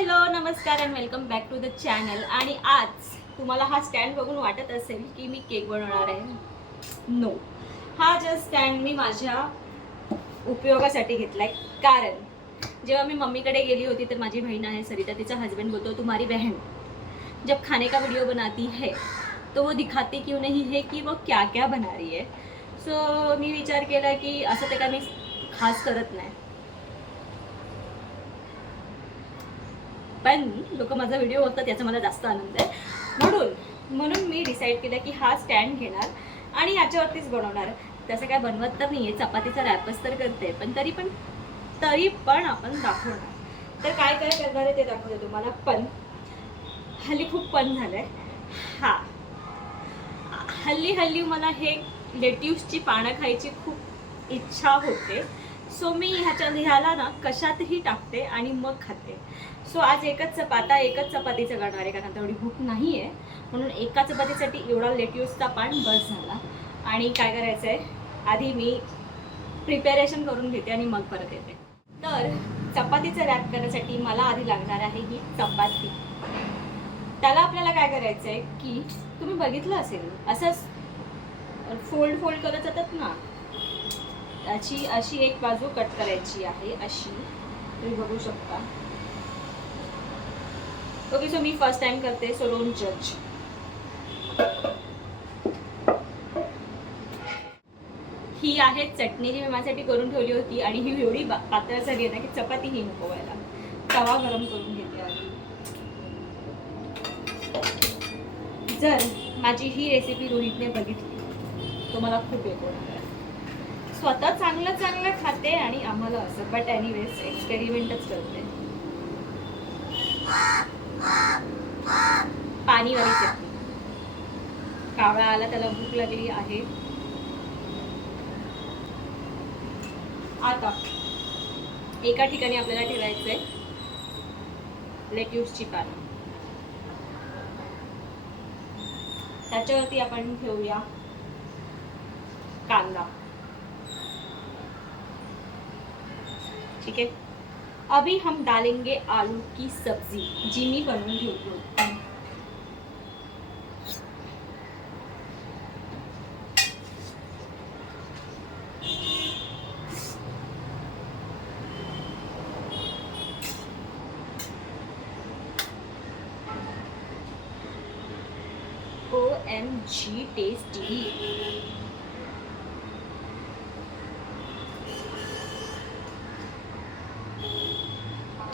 Hello नमस्कार and welcome back to the channel. आणि आज तुम्हाला हा स्टँड बघून वाटत असेल की मी केक बनवणार आहे. नो, हा जस्ट स्टँड मी माझ्या उपयोगासाठी घेतलाय. कारण जेव्हा मी मम्मीकडे गेली होती तर माझी बहीण आहे सरिता, तिचा हस्बंड बोलतो तुम्हारी बहन जब खाने का वीडियो बनाती है तो वो दिखाती क्यों नहीं है कि वो क्या क्या बना रही है. सो मी विचार केला की असं ते काय मी खास करत नाही, पण लोक माझा व्हिडिओ बघतात याचा मला जास्त आनंद आहे. म्हणून मी डिसाईड केलं की हा स्टँड घेणार आणि याच्यावरतीच बनवणार. तसं काय बनवत तर नाही आहे, चपातीचा रॅपच तर करते, पण तरी पण आपण दाखवणार. तर काय काय करणार आहे ते दाखवते तुम्हाला. पण हल्ली खूप पण झालंय. हा हल्ली मला हे लेट्यूसची पानं खायची खूप इच्छा होते. सो मी ह्याला ना कशातही टाकते आणि मग खाते. सो आज एकच चपातीचं करणार आहे, कारण तेवढी भूक नाही आहे. म्हणून एका चपातीसाठी एवढा लेट्यूसचा पान बस झाला. आणि काय करायचं आहे, आधी मी प्रिपेरेशन करून घेते आणि मग परत येते. तर चपातीचं रॅप करण्यासाठी मला आधी लागणार आहे ही चपाती. त्याला आपल्याला काय करायचं आहे की तुम्ही बघितलं असेल असंच फोल्ड करत जातात ना, अशी एक बाजू कट करायची आहे. अशी तुम्ही बघू शकता. ओके, सो मी फर्स्ट टाइम करते, सो डोंट जज. ही आहे चटणी जी मी माझ्यासाठी करून ठेवली होती आणि ही एवढी पातळ झाली आहे ना की चपाती ही नको व्हायला. तवा गरम करून घेते आधी. जर माझी ही रेसिपी रोहितने बघितली तो मला खूप येतो. स्वतः चांगलं खाते आणि आम्हाला असं, बट एनिवेज एक्सपेरिमेंटच करते. पाणीवाली चटणी. कावळा आला, त्याला भूक लागली आहे. आता एका ठिकाणी आपल्याला ठेवायचंय लेट्यूसची पानं. त्याच्यावरती आपण ठेवूया कांदा. ठीक है, अभी हम डालेंगे आलू की सब्जी जी मी बनवून ठेवली होती. OMG tasty.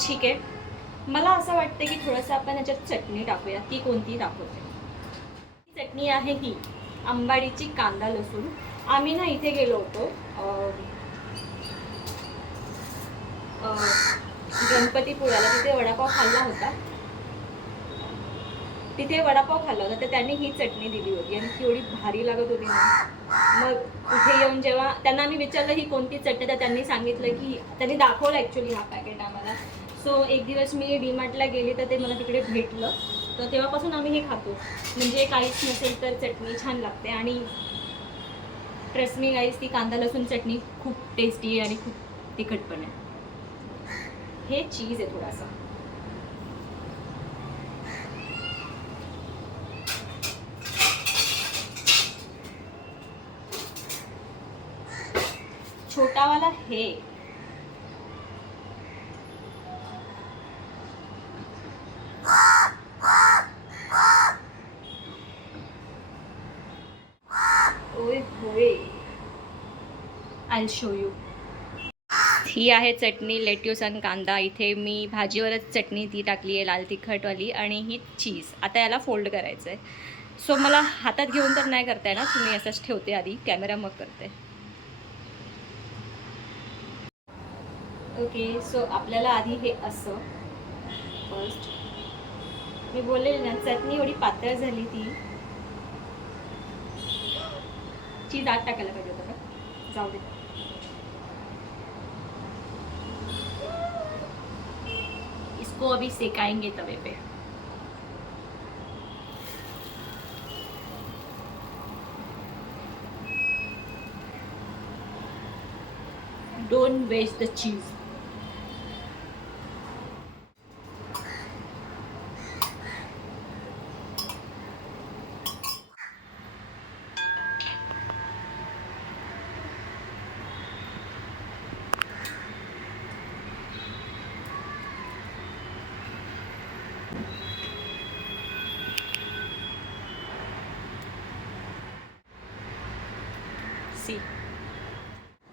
ठीक आहे, मला असं वाटतं की थोडंसं आपण याच्यात चटणी टाकूया. ती कोणती दाखवते. चटणी आहे ही आंबाडीची कांदा लसूण. आम्ही ना इथे गेलो होतो गणपतीपुळ्याला, तिथे वडापाव खाल्ला होता. तर त्यांनी ही चटणी दिली होती आणि ती एवढी भारी लागत होती ना. मग इथे येऊन जेव्हा त्यांना आम्ही विचारलं ही कोणती चटणी, तर त्यांनी सांगितलं की त्यांनी दाखवलं ॲक्च्युली हा पॅकेट आम्हाला. सो एक दिवस मी डीमार्टला गेली तर ते मला तिकडे भेटलं, तर तेव्हापासून आम्ही हे खातो. म्हणजे काहीच नसेल तर चटणी छान लागते. आणि ट्रस्ट मी गाईस, ती कांदा लसूण चटणी खूप टेस्टी आहे आणि खूप तिखट पण आहे. हे चीज आहे थोडासा. छोटावाला हे ओय होय, आय शो यू. ही आहे चटणी लेट्यूस आणि कांदा. इथे मी भाजीवरच चटणी ती टाकली आहे लाल तिखटवाली, आणि ही चीज. आता याला फोल्ड करायचं आहे. सो मला हातात घेऊन तर नाही करताय ना, तुम्ही असंच ठेवते आधी कॅमेरा मग करते. ओके, सो आपल्याला आधी हे असं फर्स्ट, मी बोललेली ना चटणी एवढी पातळ झाली, ती चीज आत टाकायला पाहिजे होतं का, जाऊ दे. इसको अभी सेकाएंगे तवे पे. Don't waste the cheese. See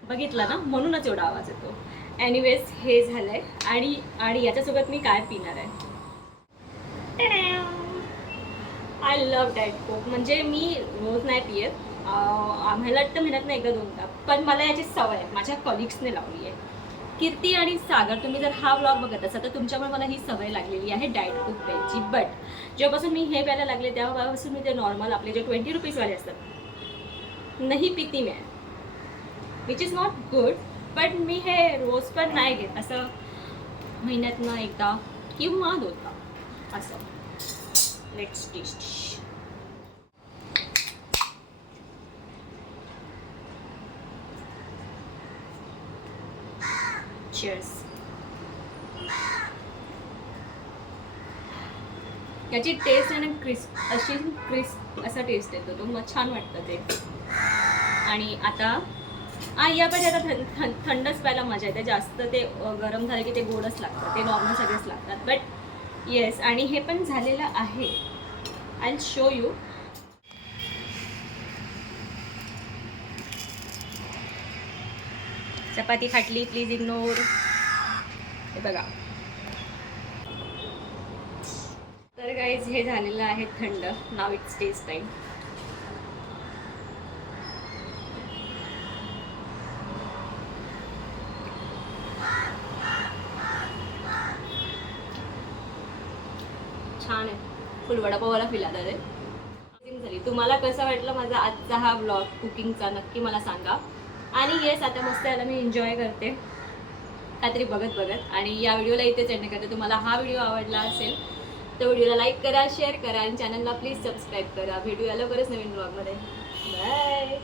बघितलं ना, म्हणूनच एवढा आवाज येतो. एनिवेज हे झालंय. आणि आणि याच्यासोबत मी काय पिणार आहे, आय लव्ह डाएट कोक. म्हणजे मी रोज नाही पियत, आम्हाला वाटतं महिन्यात नाही एकदा दोनदा, पण मला याची सवय आहे, माझ्या कॉलिग्सने लावली आहे. कीर्ती आणि सागर, तुम्ही जर हा व्लॉग बघत असाल तर तुमच्यामुळे मला ही सवय लागलेली आहे डाएट कोक प्यायची. बट जेव्हापासून मी हे प्यायला लागले तेव्हापासून मी ते नॉर्मल आपले जे 20 रुपीजवाले असतात नाही पिती मी, which is not good. But मी हे रोज पण नाही घेत, असं महिन्यातनं एकदा किंवा दोनदा असं. Let's taste. चीयर्स. याची टेस्ट आहे ना क्रिस्प, अशी क्रिस्प असा टेस्ट येतो तो, मग छान वाटतं ते. आणि आता या पण आता थंडच प्यायला मजा येते, जास्त ते गरम झालं की ते गोडच लागतं, ते नॉर्मल सगळेच लागतात. बट येस, आणि हे पण झालेलं आहे, आय विल शो यू. चपाती फाटली, प्लीज इग्नोर. हे बघा. तर गाईज हे झालेलं आहे थंड. नाव इट्स टेस्ट टाईम. छान आहे, फुल वडापावला फील आता ते झाली. तुम्हाला कसं वाटलं माझा आजचा हा व्लॉग कुकिंगचा, नक्की मला सांगा. आणि येस, आता मस्त याला मी एन्जॉय करते काहीतरी बघत बघत. आणि या व्हिडिओला इथेच एंड करते. तुम्हाला हा व्हिडिओ आवडला असेल तर व्हिडिओला लाईक करा, शेअर करा आणि चॅनलला प्लीज सबस्क्राईब करा. भेटूया लवकरच नवीन व्लॉगमध्ये. बाय.